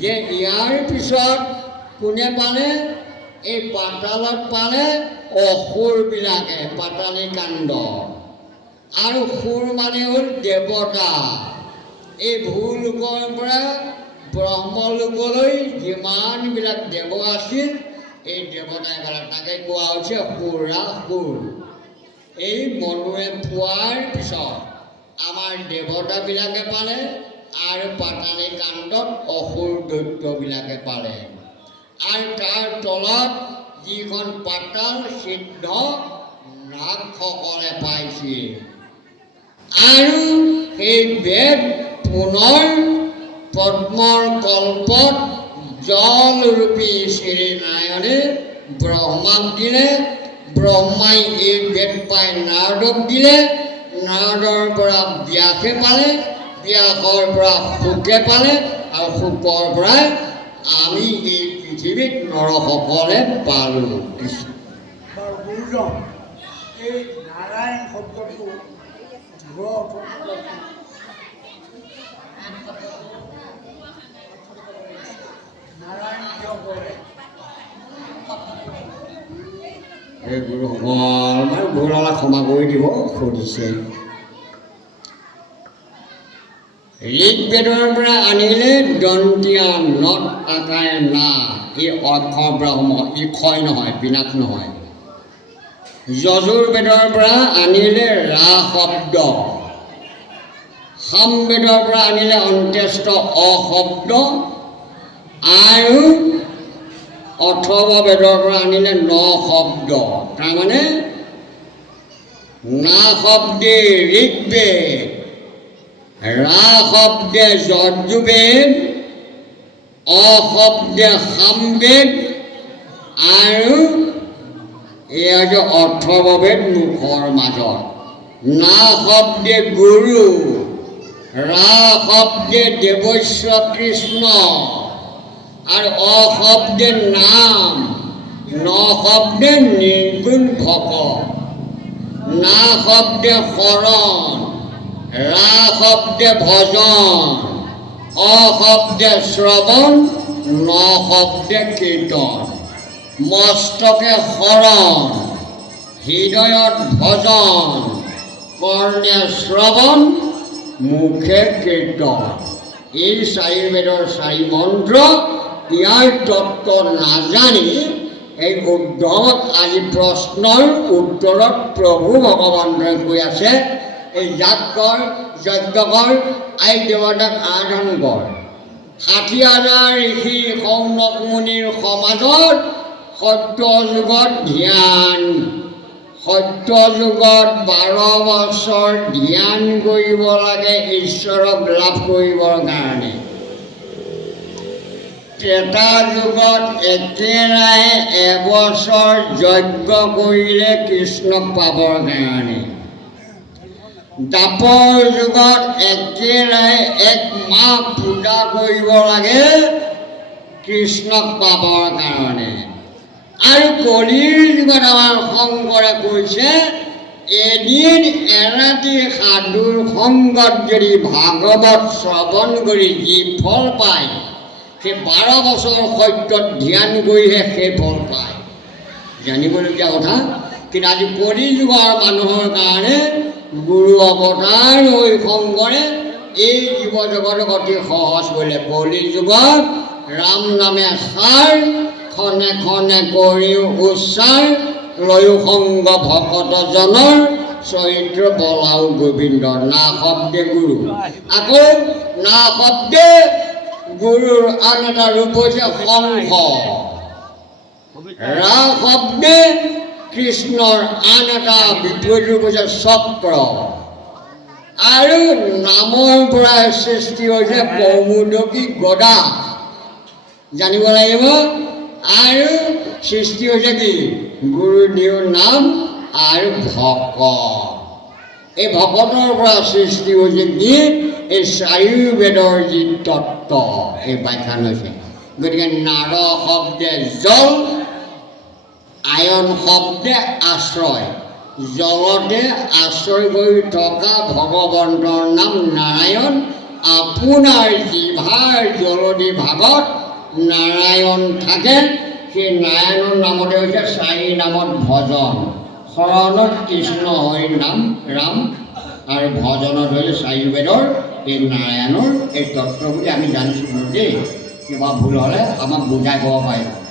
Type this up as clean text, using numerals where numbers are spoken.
যে ইয়াৰ পিছত কোনে পালে? এই পাতালত পালে অসুৰবিলাকে, পাতালী কাণ্ড। আৰু সুৰ মানে হ'ল দেৱতা। এই ভূলোকৰ পৰা ব্ৰহ্মলোকলৈ যিমানবিলাক দেৱ আছিল, এই দেৱতাবিলাক, তাকে কোৱা হৈছে সুৰাসুৰ। এই মনুৱে পোৱাৰ পিছত আমাৰ দেৱতাবিলাকে পালে আৰু পাতালী কাণ্ডত অসুৰ দৈত্যবিলাকে পালে। আৰু তাৰ তলত যিখন পাতাল সিদ্ধ নাগসকলে পাইছিল। আৰু সেই বেদ পুনৰ পদ্মৰ কল্পত জলৰূপী শ্ৰীনাৰায়ণে ব্ৰহ্মাক দিলে। ব্ৰহ্মাই এই বেদ পাই নাৰদক দিলে। নাৰদৰ পৰা ব্যাসে পালে, ব্যাসৰ পৰা শুকে পালে, আৰু শুকৰ পৰা আমি এই পৃথিৱীত নৰসকলে পালোঁ। গুৰুজন, এই নাৰায়ণ শব্দটো নাৰায়ণ কিয় কৰে? এই গুৰুসকল বাৰু ভুলক ক্ষমা কৰি দিব, সুধিছে। ঋগ্বেদৰ পৰা আনিলে দন্তীয়া নত আকাৰে না, ই অক্ষৰ ব্ৰহ্ম, ই ক্ষয় নহয়, বিনাশ নহয়। যজুৰ্বেদৰ পৰা আনিলে ৰা শব্দ, সামবেদৰ পৰা আনিলে অন্ত্যেষ্ট অ শব্দ, আৰু অথৰ্ববেদৰ পৰা আনিলে ন শব্দ। তাৰমানে না শব্দে ঋগ্বেদ, ৰা শব্দে যজুৰ্বেদ, অ শব্দে সামবেদ, আৰু এয়া যে অথৰ্ববেদ মুখৰ মাজত। না শব্দে গুৰু, ৰা শব্দে দেৱস্ব কৃষ্ণ, আৰু অ শব্দে নাম, ন শব্দে নিৰ্গুণ ভকত। না শব্দে শৰণ, ৰা শব্দে ভজন, অ শব্দে শ্ৰৱণ, ন শব্দে কীৰ্তন। মস্তকে শৰণ, হৃদয়ত ভজন, কৰ্ণে শ্ৰৱণ, মুখে কীৰ্তন। এই চাৰি বেদৰ চাৰি মন্ত্ৰ। ইয়াৰ তত্ত্ব নাজানি এই উদ্ধৱক আজি প্ৰশ্নৰ উত্তৰত প্ৰভু ভগৱন্তই কৈ আছে, এই যাগ কৰ, যজ্ঞ কৰ, আই দেৱতাক আৰাধন কৰ। ৬০,০০০ ঋষি শৌনক মুনিৰ সমাজত সত্য যুগত ধ্যান, সত্য যুগত ১২ বছৰ ধ্যান কৰিব লাগে ঈশ্বৰক লাভ কৰিবৰ কাৰণে। ত্ৰেতা যুগত একেৰাহে এবছৰ যজ্ঞ কৰিলে কৃষ্ণক পাবৰ কাৰণে। দ্বাপৰ যুগত একেৰাহে ১ মাহ পূজা কৰিব লাগে কৃষ্ণক পাবৰ কাৰণে। আৰু কলিৰ যুগত আমাৰ শংকৰে কৈছে, এদিন এৰাতি সাধুৰ সংগত যদি ভাগৱত শ্ৰৱণ কৰি যি ফল পায়, সেই ১২ বছৰ সত্যত ধ্যান কৰিহে সেই ফল পায়। জানিবলগীয়া কথা। কিন্তু আজি কলি যুগৰ মানুহৰ কাৰণে গুৰু অৱতাৰ হৈ শংকৰে এই জীৱ জগতক অতি সহজ কৰিলে। কলি যুগত ৰাম নামে সাৰ, খনে খনে কৰিও উচ্চাৰ, লয়ো সংগ ভকতজনৰ, চৰিত্ৰ বলাও গোবিন্দ। না শব্দে গুৰু। আকৌ না শব্দে গুৰুৰ আন এটা ৰূপ হৈছে শংখ। ৰা শব্দে কৃষ্ণৰ আন এটা বিপৰীত ৰূপ হৈছে চক্ৰ। আৰু নামৰ পৰা সৃষ্টি হৈছে কৌমুদকী গদা। জানিব লাগিব। আৰু সৃষ্টি হৈছে কি? গুৰুদেৱৰ নাম আৰু ভকত। এই ভকতৰ পৰা সৃষ্টি হৈছে কি? এই চাৰিও বেদৰ যি তত্ত্ব, এই ব্যাখ্যান হৈছে। গতিকে নাৰ শব্দে জল, আয়ন শব্দে আশ্ৰয়। জলতে আশ্ৰয় কৰি থকা ভগৱন্তৰ নাম নাৰায়ণ, আপোনাৰ জিভাৰ জলদি ভাগত নাৰায়ণ থাকে। সেই নাৰায়ণৰ নামতে হৈছে চাৰি নামত ভজন। শৰণত কৃষ্ণ হৰি নাম ৰাম আৰু ভজনত হৈছে চাৰি বেদৰ এই নাৰায়ণৰ এই তত্ত্ব বুলি আমি জানিছিলোঁ দেই। কিবা ভুল হ'লে আমাক বুজাই ক'ব পাৰিব।